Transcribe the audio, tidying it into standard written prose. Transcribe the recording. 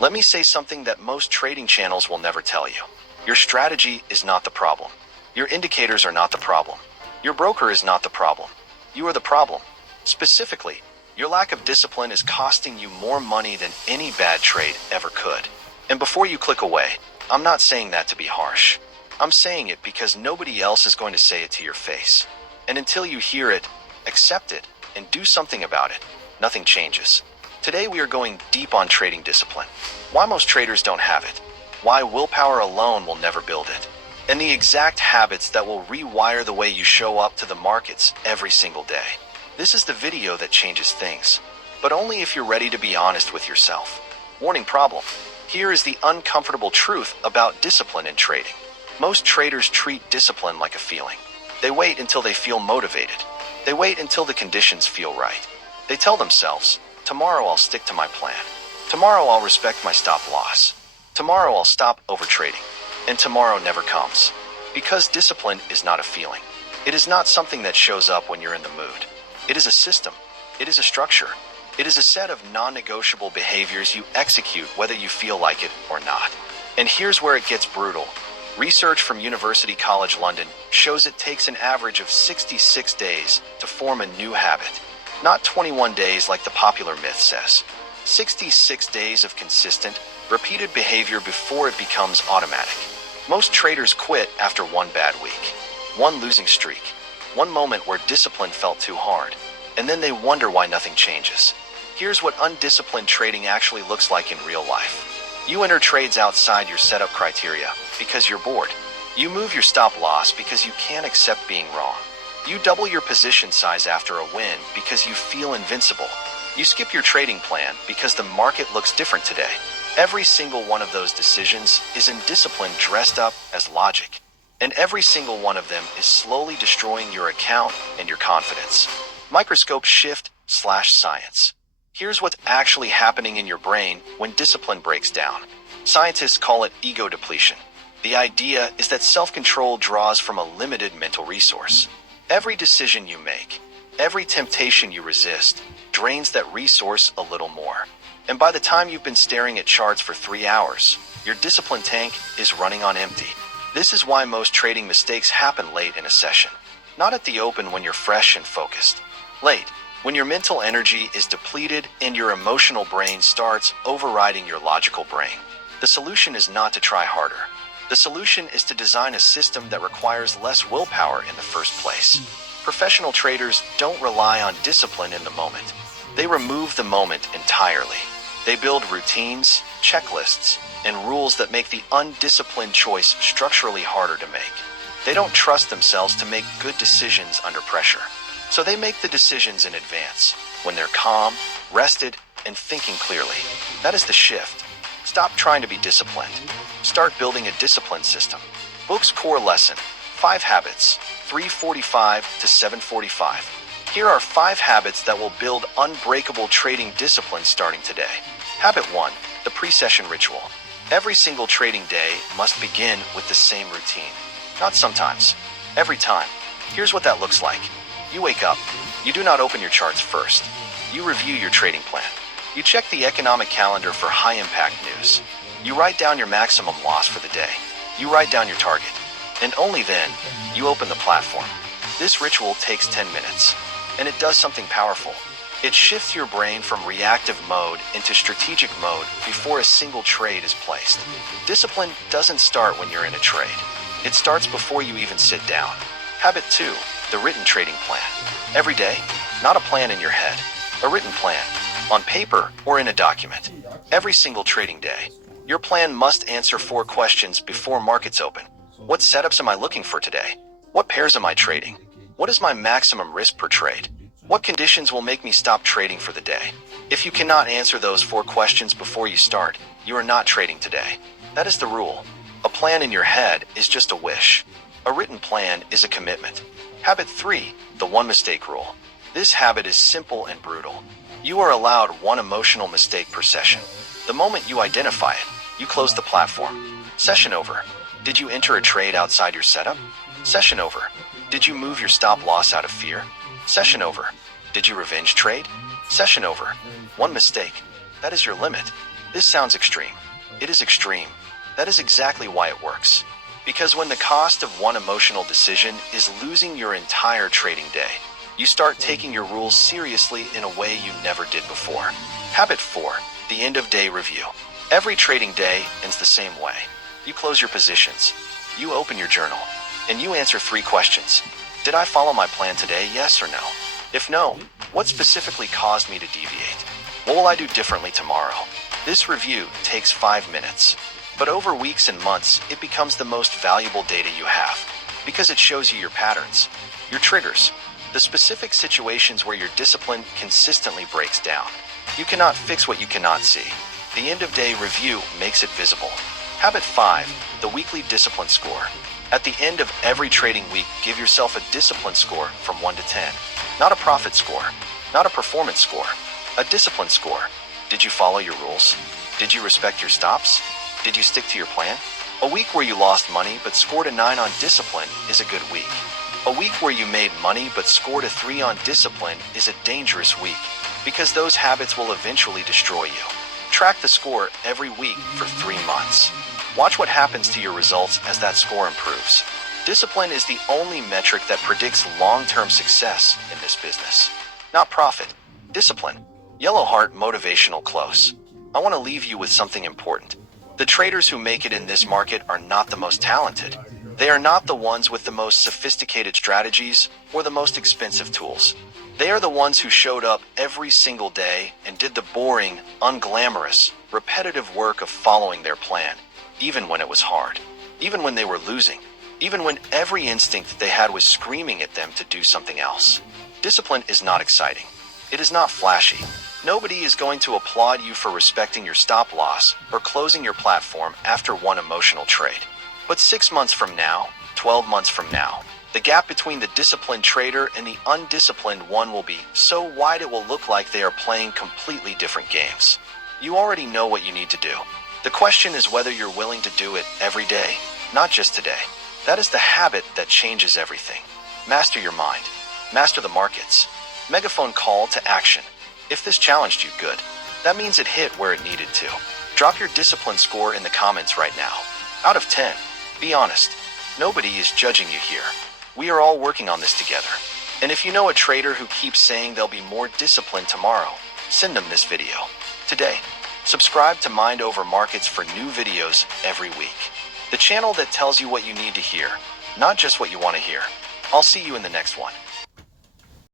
Let me say something that most trading channels will never tell you. Your strategy is not the problem. Your indicators are not the problem. Your broker is not the problem. You are the problem. Specifically, your lack of discipline is costing you more money than any bad trade ever could. And before you click away, I'm not saying that to be harsh. I'm saying it because nobody else is going to say it to your face. And until you hear it, accept it, and do something about it, nothing changes. Today we are going deep on trading discipline. Why most traders don't have it. Why willpower alone will never build it. And the exact habits that will rewire the way you show up to the markets every single day. This is the video that changes things, but only if you're ready to be honest with yourself. Warning problem. Here is the uncomfortable truth about discipline in trading. Most traders treat discipline like a feeling. They wait until they feel motivated. They wait until the conditions feel right. They tell themselves, tomorrow I'll stick to my plan. Tomorrow I'll respect my stop loss. Tomorrow I'll stop overtrading. And tomorrow never comes. Because discipline is not a feeling. It is not something that shows up when you're in the mood. It is a system. It is a structure. It is a set of non-negotiable behaviors you execute whether you feel like it or not. And here's where it gets brutal. Research from University College London shows it takes an average of 66 days to form a new habit. Not 21 days like the popular myth says. 66 days of consistent, repeated behavior before it becomes automatic. Most traders quit after one bad week, one losing streak, one moment where discipline felt too hard, and then they wonder why nothing changes. Here's what undisciplined trading actually looks like in real life. You enter trades outside your setup criteria because you're bored. You move your stop loss because you can't accept being wrong. You double your position size after a win because you feel invincible. You skip your trading plan because the market looks different today. Every single one of those decisions is indiscipline dressed up as logic. And every single one of them is slowly destroying your account and your confidence. Microscope shift/science. Here's what's actually happening in your brain when discipline breaks down. Scientists call it ego depletion. The idea is that self-control draws from a limited mental resource. Every decision you make, every temptation you resist, drains that resource a little more. And by the time you've been staring at charts for 3 hours, your discipline tank is running on empty. This is why most trading mistakes happen late in a session. Not at the open when you're fresh and focused. Late, when your mental energy is depleted and your emotional brain starts overriding your logical brain. The solution is not to try harder. The solution is to design a system that requires less willpower in the first place. Professional traders don't rely on discipline in the moment. They remove the moment entirely. They build routines, checklists, and rules that make the undisciplined choice structurally harder to make. They don't trust themselves to make good decisions under pressure. So they make the decisions in advance, when they're calm, rested, and thinking clearly. That is the shift. Stop trying to be disciplined. Start building a discipline system. Book's core lesson, 5 habits, 345 to 745. Here are 5 habits that will build unbreakable trading discipline starting today. Habit 1, the pre-session ritual. Every single trading day must begin with the same routine. Not sometimes, every time. Here's what that looks like. You wake up. You do not open your charts first. You review your trading plan. You check the economic calendar for high-impact news. You write down your maximum loss for the day. You write down your target. And only then, you open the platform. This ritual takes 10 minutes. And it does something powerful. It shifts your brain from reactive mode into strategic mode before a single trade is placed. Discipline doesn't start when you're in a trade. It starts before you even sit down. Habit 2, the written trading plan. Every day, not a plan in your head, a written plan, on paper or in a document. Every single trading day, your plan must answer 4 questions before markets open. What setups am I looking for today? What pairs am I trading? What is my maximum risk per trade? What conditions will make me stop trading for the day? If you cannot answer those 4 questions before you start, you are not trading today. That is the rule. A plan in your head is just a wish. A written plan is a commitment. Habit 3, the 1 mistake rule. This habit is simple and brutal. You are allowed 1 emotional mistake per session. The moment you identify it, you close the platform. Session over. Did you enter a trade outside your setup? Session over. Did you move your stop loss out of fear? Session over. Did you revenge trade? Session over. 1 mistake. That is your limit. This sounds extreme. It is extreme. That is exactly why it works. Because when the cost of one emotional decision is losing your entire trading day, you start taking your rules seriously in a way you never did before. Habit 4. The end of day review. Every trading day ends the same way. You close your positions. You open your journal. And you answer 3 questions. Did I follow my plan today, yes or no? If no, what specifically caused me to deviate? What will I do differently tomorrow? This review takes 5 minutes. But over weeks and months, it becomes the most valuable data you have. Because it shows you your patterns, your triggers, the specific situations where your discipline consistently breaks down. You cannot fix what you cannot see. The end of day review makes it visible. Habit 5. The weekly discipline score. At the end of every trading week, give yourself a discipline score from 1 to 10. Not a profit score, not a performance score, a discipline score. Did you follow your rules? Did you respect your stops? Did you stick to your plan? A week where you lost money but scored a 9 on discipline is a good week. A week where you made money but scored a 3 on discipline is a dangerous week, because those habits will eventually destroy you. Track the score every week for 3 months. Watch what happens to your results as that score improves. Discipline is the only metric that predicts long-term success in this business. Not profit. Discipline. Yellow heart motivational close. I want to leave you with something important. The traders who make it in this market are not the most talented. They are not the ones with the most sophisticated strategies or the most expensive tools. They are the ones who showed up every single day and did the boring, unglamorous, repetitive work of following their plan, even when it was hard, even when they were losing, even when every instinct they had was screaming at them to do something else. Discipline is not exciting. It is not flashy. Nobody is going to applaud you for respecting your stop loss or closing your platform after one emotional trade. But 6 months from now, 12 months from now, the gap between the disciplined trader and the undisciplined one will be so wide it will look like they are playing completely different games. You already know what you need to do. The question is whether you're willing to do it every day, not just today. That is the habit that changes everything. Master your mind. Master the markets. Megaphone call to action. If this challenged you, good. That means it hit where it needed to. Drop your discipline score in the comments right now. Out of 10, be honest. Nobody is judging you here. We are all working on this together. And if you know a trader who keeps saying they'll be more disciplined tomorrow, send them this video today. Subscribe to Mind Over Markets for new videos every week. The channel that tells you what you need to hear, not just what you want to hear. I'll see you in the next one.